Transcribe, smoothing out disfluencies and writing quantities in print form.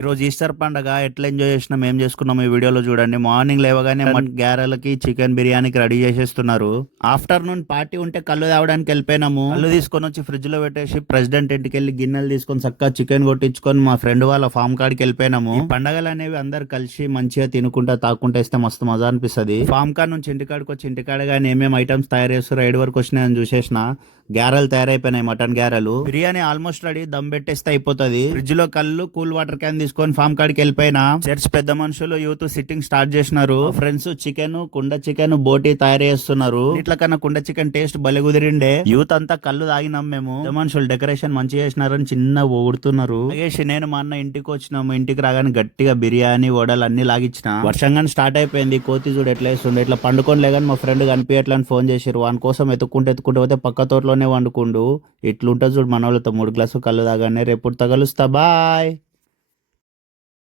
ఈరోజు ఈస్టర్ పండగ ఎట్లా ఎంజాయ్ చేసినాం ఏం చేసుకున్నాం ఈ వీడియోలో చూడండి. మార్నింగ్ లేవగానే గ్యారెలకి చికెన్ బిర్యానీకి రెడీ చేసేస్తున్నారు. ఆఫ్టర్నూన్ పార్టీ ఉంటే కళ్ళు తాగడానికి వెళ్ళిపోయినాము. కళ్ళు తీసుకొని వచ్చి ఫ్రిడ్జ్ లో పెట్టేసి ప్రెసిడెంట్ ఇంటికి వెళ్ళి గిన్నెలు తీసుకొని చక్కగా చికెన్ కొట్టించుకొని మా ఫ్రెండ్ వాళ్ళ ఫామ్ కాడికి వెళ్ళిపోయినాము. ఈ పండగలు అనేవి అందరు కలిసి మంచిగా తినుకుంటా తాకుంటా ఇస్తే మస్తు మజా అనిపిస్తుంది. ఫామ్ కాడ నుంచి ఇంటికాడికి వచ్చి ఇంటికాడ కానీ ఏమేమి ఐటమ్స్ తయారు చేస్తారు 7 వరకు వచ్చినాయని చూసేసిన. గ్యారెలు తయారైపోయినాయి, మటన్ గ్యారెలు. బిర్యానీ ఆల్మోస్ట్ రెడీ, దమ్ పెట్టేస్తే అయిపోతుంది. ఫ్రిడ్జ్ లో కళ్ళు, కూల్ వాటర్ క్యాన్ తీసుకొని ఫామ్ కాడికి వెళ్ళిపోయినా. చర్చ్ పెద్ద మనుషులు యూత్ సిట్టింగ్ స్టార్ట్ చేసినారు. ఫ్రెండ్స్ చికెన్, కుండ చికెన్ బోటి తయారు చేస్తున్నారు. ఇట్లా కన్నా కుండ చికెన్ టేస్ట్ బలి కుదిరిండే. యూత్ అంతా కళ్ళు తాగినాం మేము. పెద్ద మనుషులు డెకరేషన్ మంచిగా చేసినారని చిన్న ఊడుతున్నారు. నేను మా అన్న ఇంటికి వచ్చినాము. ఇంటికి రాగానే గట్టిగా బిర్యానీ వడలు అన్ని లాగిచ్చిన. వర్షంగానే స్టార్ట్ అయిపోయింది. కోతి చూడు ఎట్లా వేస్తుండే. ఇట్లా పండుకొని లేగాని మా ఫ్రెండ్ కనిపించట్లని ఫోన్ చేసారు. వాని కోసం ఎత్తుకుంటూ పోతే పక్క తోటలోనే వండుకుండు. ఇట్లుంటుంది చూడు మన వాళ్ళతో. 3 గ్లాసులు కళ్ళు తాగానే. రేపు తగలుస్తా. బాయ్.